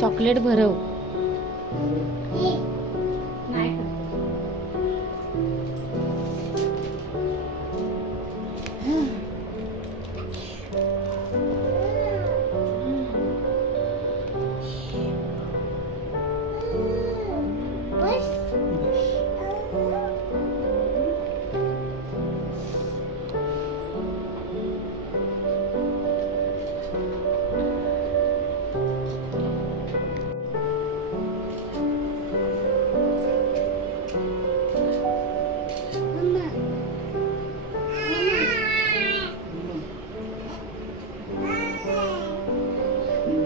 Chocolate भरव.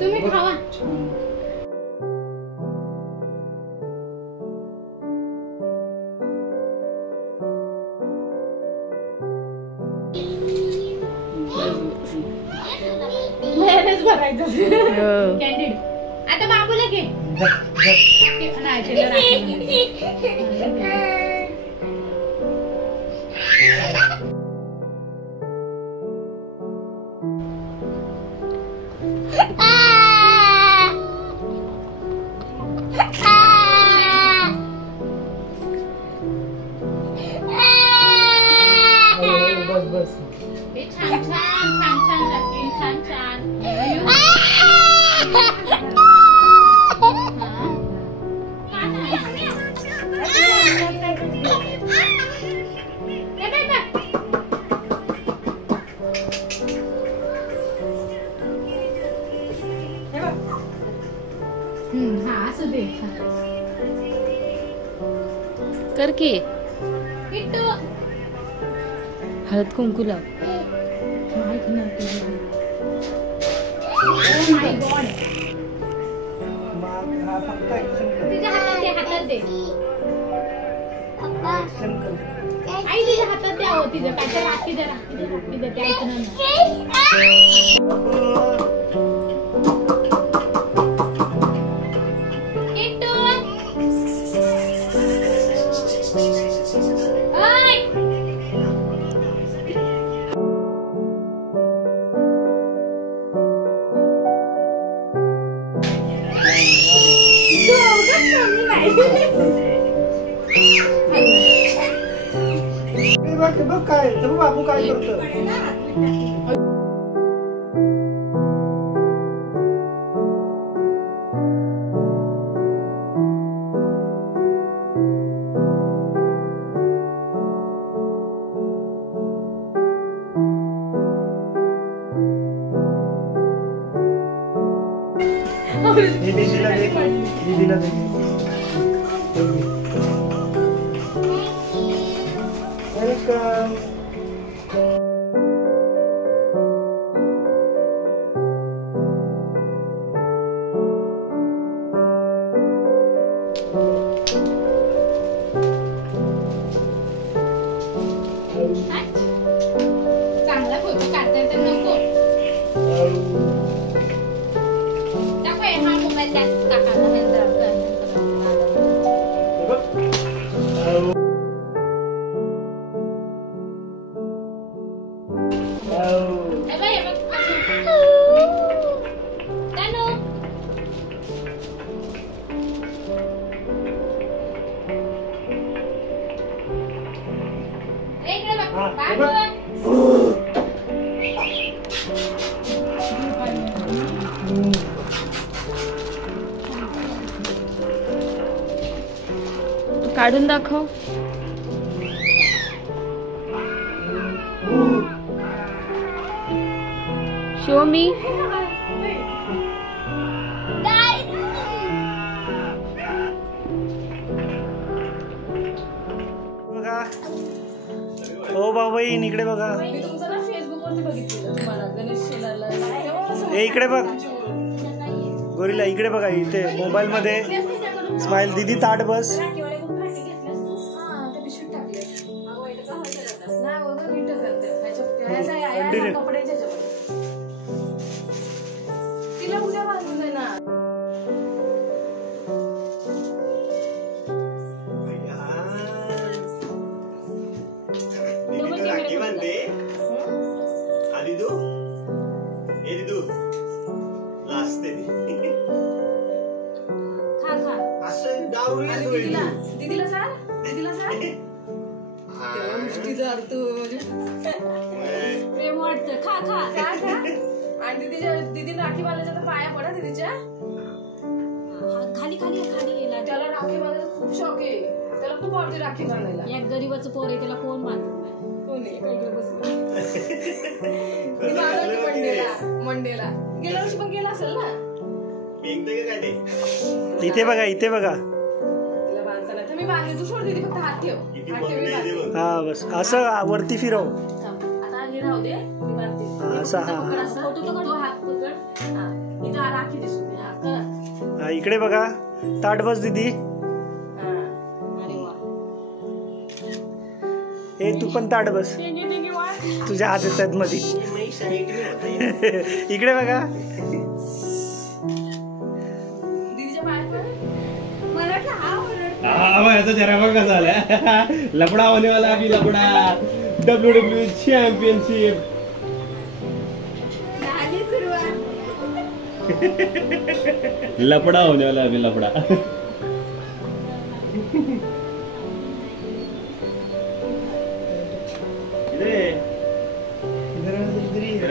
तुम्ही खावा. Candid आता बाबूला घे. बस छान छान छान छान राखी छान छान. हा असू दे. कर की हळद कुंकू लाव. तिच्या हातात दे. आई तिच्या हातात द्या. हो तिचं काय तर राखी द्या. राखी द्या ते ऐकणार नाही. बघ काय बाबू काय करतो. दीदीला दे. वेलकम. चांगला फोटो काढताय तर नको दाखव. हा मोबाईल टाकायला काढून दाखव. शो मी. बघा हो बाबाई इकडे बघा. मी तुमचं ना फेसबुक वरती बघितलेलं तुम्हाला गणेश शेलारला. हे इकडे बघ गोरीला. इकडे बघा इथे मोबाईल मध्ये स्माइल. दीदी ताट बस. तिला उद्या बांधून दे ना. राखी बांधते आधी तू लाजते. आणि दीदीला सांग तेव्हा मुष्टीचा अर्थ प्रेम वाटतं. खा खा खा खा. आणि दीदी राखी बांधायच्या तर पाया पडा दीदीच्या. खाली खाली खाली गेला. त्याला राखी बांधायचा खूप शौक आहे. त्याला खूप आवडते राखी बांधायला. एक गरीबाचं पोर आहे त्याला कोण बांधत नाही. कोण आहे मंडेला गेल्या वर्षी पण गेला असेल ना. इथे बघा इथे बघा. तिला बांधता नाही. मी बांधले तू सोड दीदी फक्त हात ठेव. हात ठेव. हा बस असं वरती फिरव. आता हे राहू दे. मी बांधते. असं हा फोटो तो हात पकड. हा इथं राखी दिसू दे. हा इकडे बघा. ताट बस दीदी. अरे वा. हे तू पण ताट बस. तुझ्या हात येतात मध्ये. इकडे बघा. दीदीच्या पायात पड. मला जरा बघा झालं लपडा होने वाला अभी लपडा. WWE championship. लपडा होने वाला अभी लपडा.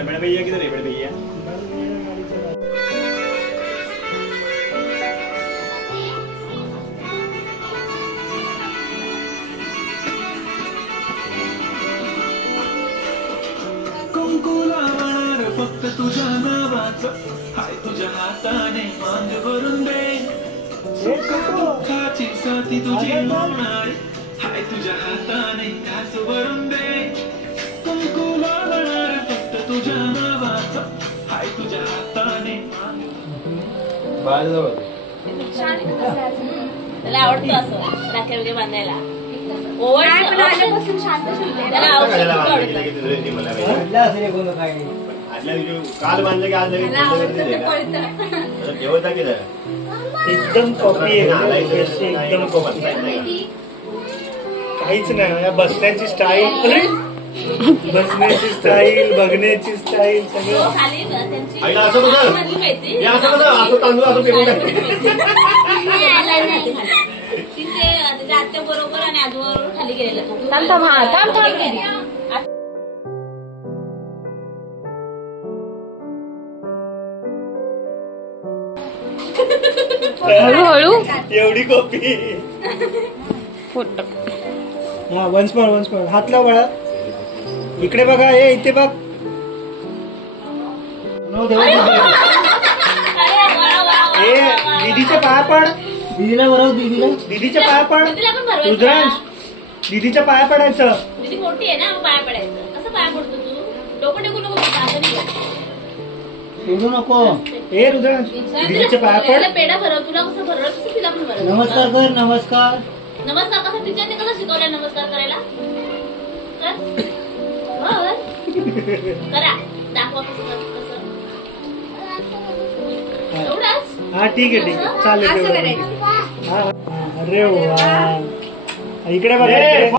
बड़े भैया किधर है? बड़े भैया फक्त तुझ्या नावाचं हाय तुझ्या हाताने मांग भरून दे. दुःखाची साथी तुझी होणार हाय तुझ्या हाताने घास भरून दे. कुंकू लावणार फक्त तुझ्या नावाचं हाय तुझ्या हाताने. त्याला आवडतं असं राख्या वगैरे बांधायला. आल्यापासून शांत त्याला काल बांधलं की आज एकदम कॉपी आहे. एकदम कॉपी. काहीच नाही. बसण्याची स्टाईल बघण्याची स्टाईल सगळं. असं तांदूळ असं पेरून आत्या बरोबर आणि आजूबरोबर खाली गेलेलं. हळूहळू एवढी कॉपी. हा वन्स मोर हात लाव बाळा. इकडे बघा. हे इथे बघ. दीदीच्या पाया पड. दीदीला बरोबर. दीदीच्या पाया पड. रुद्रांश दीदीच्या पाया पडायचं. दीदी मोठी आहे ना पाया पडायचं. कसं पाया पडतो तू? डोकं टेकू नको. सोडू नको. हे रुद्रांश दीदीच्या पाया पड. पेढा भरव. तुला कसं भरवलं तसं तिला पण भरव. नमस्कार कर. नमस्कार. नमस्कार कसा टीचरने कसं शिकवलं नमस्कार करायला? करा दाखवा कसं. एवढंच. हा ठीक आहे चालेल. अरे वा. इकडे बघा.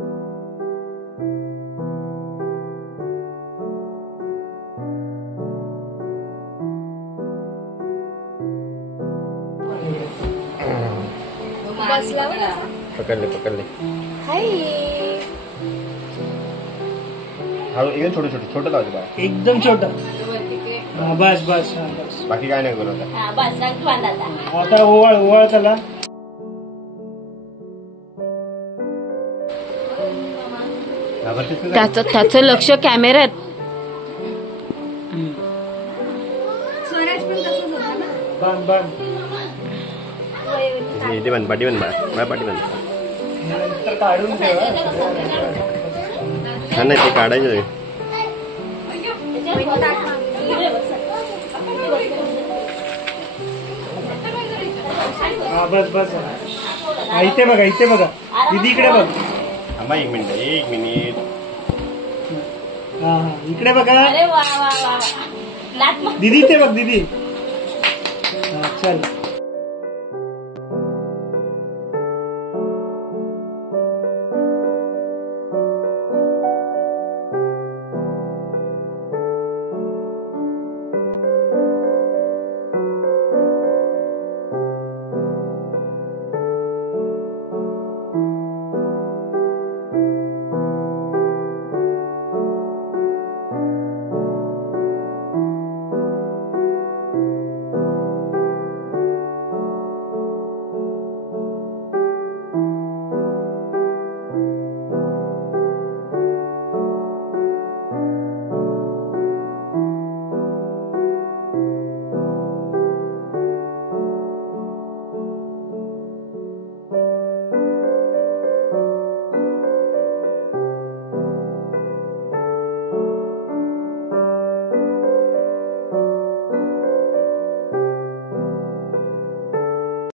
पकडले एकदम छोटं लावते बा. एकदम छोट. बस. बाकी काय नाही करू. बस राखी बांधा आता ओवाळ त्याला. त्याचं लक्ष कॅमेऱ्यात. बांध. इथे बांध. पाठी बांध. नंतर काढून ठेवा. नाही ते काढायचं. हा बस. इथे बघा. दीदी इकडे बघ. थांबा 1 मिनिट. हा इकडे बघा. अरे वा वा वा. दीदी इथे बघ. दीदी. हा चल.